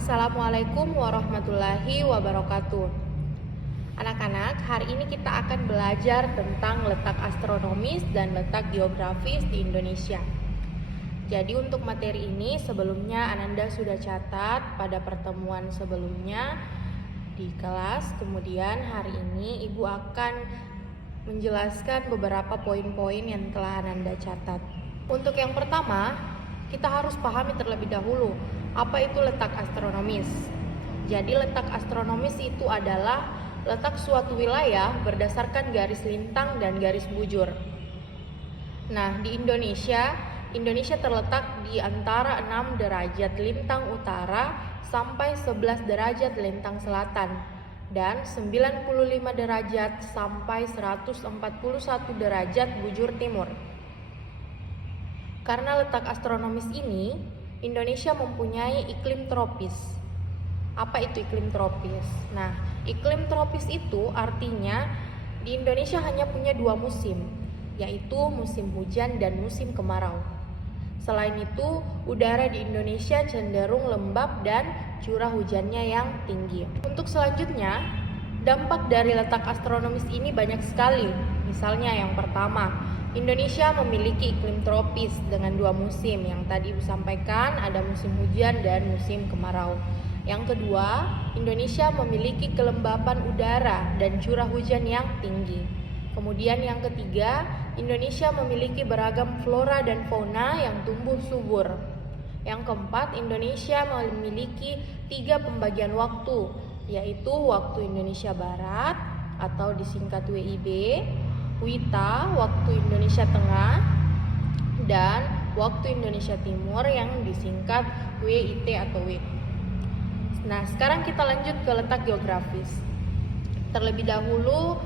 Assalamualaikum warahmatullahi wabarakatuh. Anak-anak, hari ini kita akan belajar tentang letak astronomis dan letak geografis di Indonesia. Jadi untuk materi ini sebelumnya Ananda sudah catat pada pertemuan sebelumnya di kelas. Kemudian hari ini Ibu akan menjelaskan beberapa poin-poin yang telah Ananda catat. Untuk yang pertama, kita harus pahami terlebih dahulu apa itu letak astronomis. Jadi letak astronomis itu adalah letak suatu wilayah berdasarkan garis lintang dan garis bujur. Nah, di Indonesia terletak di antara 6 derajat lintang utara sampai 11 derajat lintang selatan dan 95 derajat sampai 141 derajat bujur timur. Karena letak astronomis ini, Indonesia mempunyai iklim tropis. Apa itu iklim tropis? Nah, iklim tropis itu artinya di Indonesia hanya punya 2 musim, yaitu musim hujan dan musim kemarau. Selain itu, udara di Indonesia cenderung lembab dan curah hujannya yang tinggi. Untuk selanjutnya, dampak dari letak astronomis ini banyak sekali. Misalnya yang pertama, Indonesia memiliki iklim tropis dengan 2 musim. Yang tadi Ibu sampaikan ada musim hujan dan musim kemarau. Yang kedua, Indonesia memiliki kelembapan udara dan curah hujan yang tinggi. Kemudian yang ketiga, Indonesia memiliki beragam flora dan fauna yang tumbuh subur. Yang keempat, Indonesia memiliki 3 pembagian waktu, yaitu waktu Indonesia Barat atau disingkat WIB, WITA, waktu Indonesia Tengah, dan waktu Indonesia Timur yang disingkat WIT atau WIT. Nah, sekarang kita lanjut ke letak geografis. Terlebih dahulu,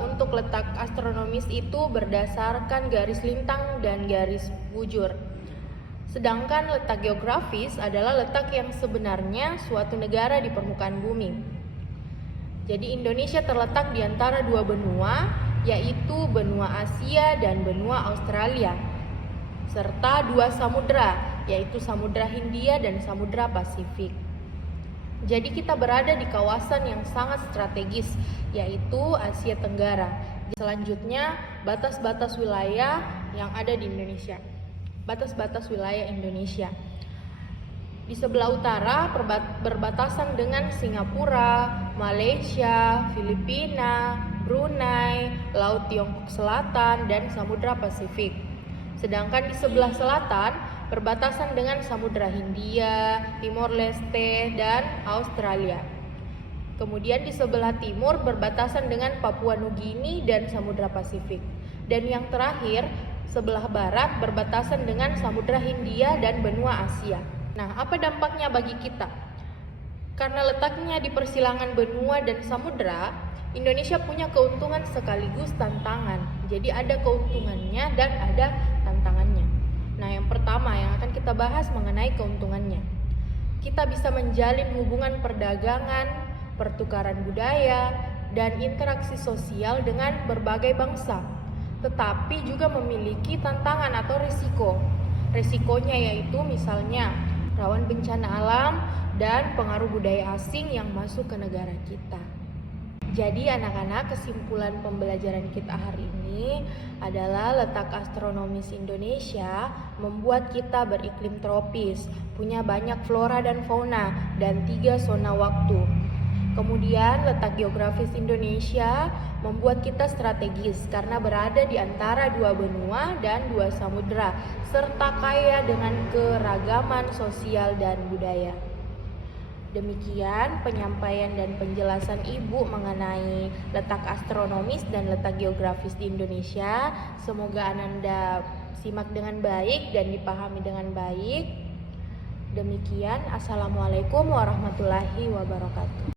untuk letak astronomis itu berdasarkan garis lintang dan garis bujur. Sedangkan letak geografis adalah letak yang sebenarnya suatu negara di permukaan bumi. Jadi Indonesia terletak di antara 2 benua, yaitu benua Asia dan benua Australia, serta 2 samudra, yaitu Samudra Hindia dan Samudra Pasifik. Jadi kita berada di kawasan yang sangat strategis, yaitu Asia Tenggara. Selanjutnya, batas-batas wilayah yang ada di Indonesia. Batas-batas wilayah Indonesia. Di sebelah utara berbatasan dengan Singapura, Malaysia, Filipina, Brunei, Laut Tiongkok Selatan, dan Samudra Pasifik. Sedangkan di sebelah selatan berbatasan dengan Samudra Hindia, Timor Leste, dan Australia. Kemudian di sebelah timur berbatasan dengan Papua Nugini dan Samudra Pasifik. Dan yang terakhir, sebelah barat berbatasan dengan Samudra Hindia dan benua Asia. Nah, apa dampaknya bagi kita? Karena letaknya di persilangan benua dan samudra, Indonesia punya keuntungan sekaligus tantangan. Jadi ada keuntungannya dan ada tantangannya. Nah, yang pertama yang akan kita bahas mengenai keuntungannya. Kita bisa menjalin hubungan perdagangan, pertukaran budaya, dan interaksi sosial dengan berbagai bangsa. Tetapi juga memiliki tantangan atau risiko. Risikonya yaitu misalnya rawan bencana alam dan pengaruh budaya asing yang masuk ke negara kita. Jadi anak-anak, kesimpulan pembelajaran kita hari ini adalah letak astronomis Indonesia membuat kita beriklim tropis, punya banyak flora dan fauna, dan 3 zona waktu. Kemudian letak geografis Indonesia membuat kita strategis karena berada di antara 2 benua dan 2 samudra, serta kaya dengan keragaman sosial dan budaya. Demikian penyampaian dan penjelasan Ibu mengenai letak astronomis dan letak geografis di Indonesia. Semoga Ananda simak dengan baik dan dipahami dengan baik. Demikian, Assalamualaikum warahmatullahi wabarakatuh.